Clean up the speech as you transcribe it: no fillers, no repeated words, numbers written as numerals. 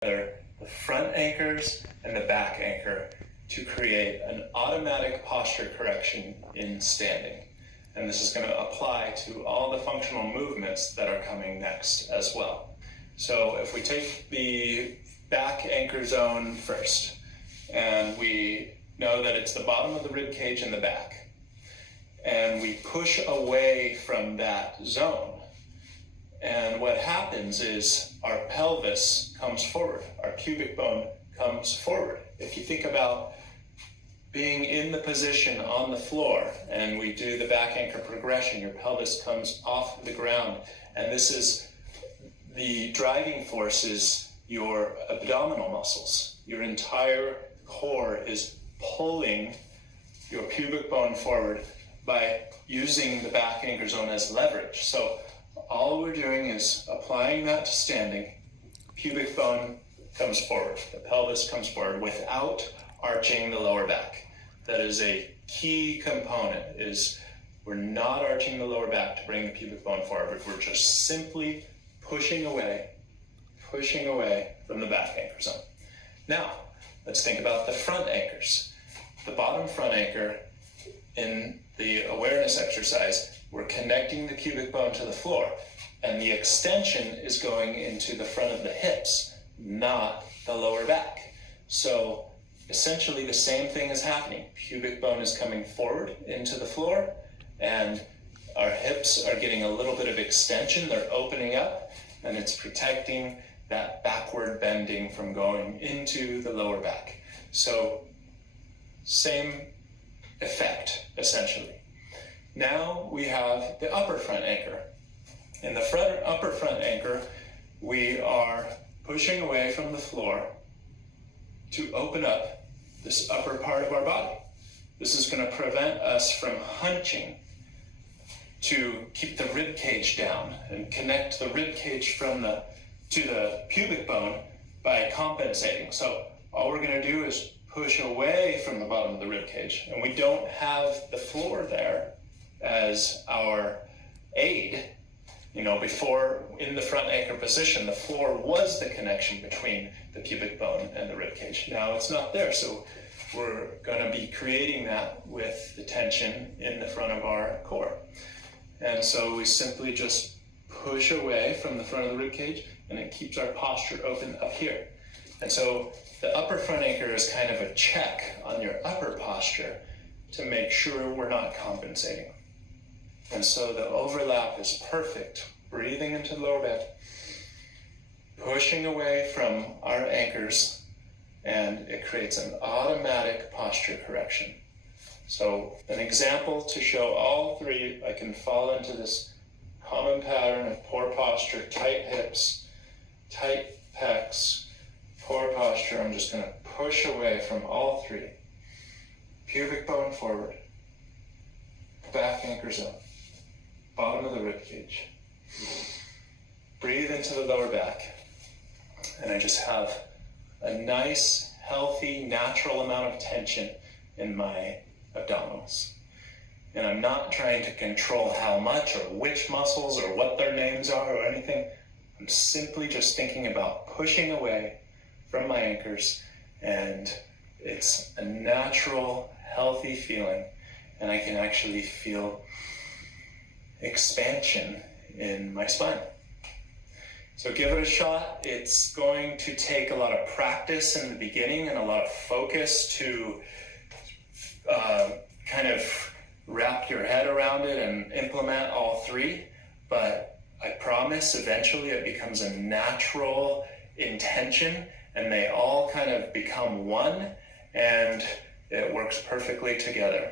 the front anchors and the back anchor to create an automatic posture correction in standing. And this is going to apply to all the functional movements that are coming next as well. So if we take the back anchor zone first, and we know that it's the bottom of the rib cage in the back, and we push away from that zone, and what happens is our pelvis comes forward, our pubic bone comes forward. If you think about being in the position on the floor and we do the back anchor progression, your pelvis comes off the ground, and this is the driving force is your abdominal muscles. Your entire core is pulling your pubic bone forward by using the back anchor zone as leverage. So all we're doing is applying that to standing. Pubic bone comes forward, the pelvis comes forward without arching the lower back. That is a key component, is we're not arching the lower back to bring the pubic bone forward. We're just simply pushing away from the back anchor zone. Now, let's think about the front anchors. The bottom front anchor in the awareness exercise, we're connecting the pubic bone to the floor, and the extension is going into the front of the hips, not the lower back. So essentially the same thing is happening. Pubic bone is coming forward into the floor, and our hips are getting a little bit of extension. They're opening up, and it's protecting that backward bending from going into the lower back. So same effect, essentially. Now we have the upper front anchor. In the upper front anchor, we are pushing away from the floor to open up this upper part of our body. This is going to prevent us from hunching to keep the rib cage down and connect the rib cage to the pubic bone by compensating. So all we're going to do is push away from the bottom of the rib cage, and we don't have the floor there as our aid. You know, before in the front anchor position, the floor was the connection between the pubic bone and the rib cage. Now it's not there, so we're going to be creating that with the tension in the front of our core. And so we simply just push away from the front of the rib cage, and it keeps our posture open up here. And so the upper front anchor is kind of a check on your upper posture to make sure we're not compensating. And so the overlap is perfect. Breathing into the lower back, pushing away from our anchors, and it creates an automatic posture correction. So an example to show all three, I can fall into this common pattern of poor posture, tight hips, tight pecs, poor posture. I'm just going to push away from all three. Pubic bone forward, back anchor zone, bottom of the rib cage. Breathe into the lower back, and I just have a nice, healthy, natural amount of tension in my abdominals. And I'm not trying to control how much or which muscles or what their names are or anything. I'm simply just thinking about pushing away from my anchors, and it's a natural, healthy feeling, and I can actually feel expansion in my spine. So give it a shot. It's going to take a lot of practice in the beginning and a lot of focus to kind of wrap your head around it and implement all three, but I promise eventually it becomes a natural intention, and they all kind of become one, and it works perfectly together.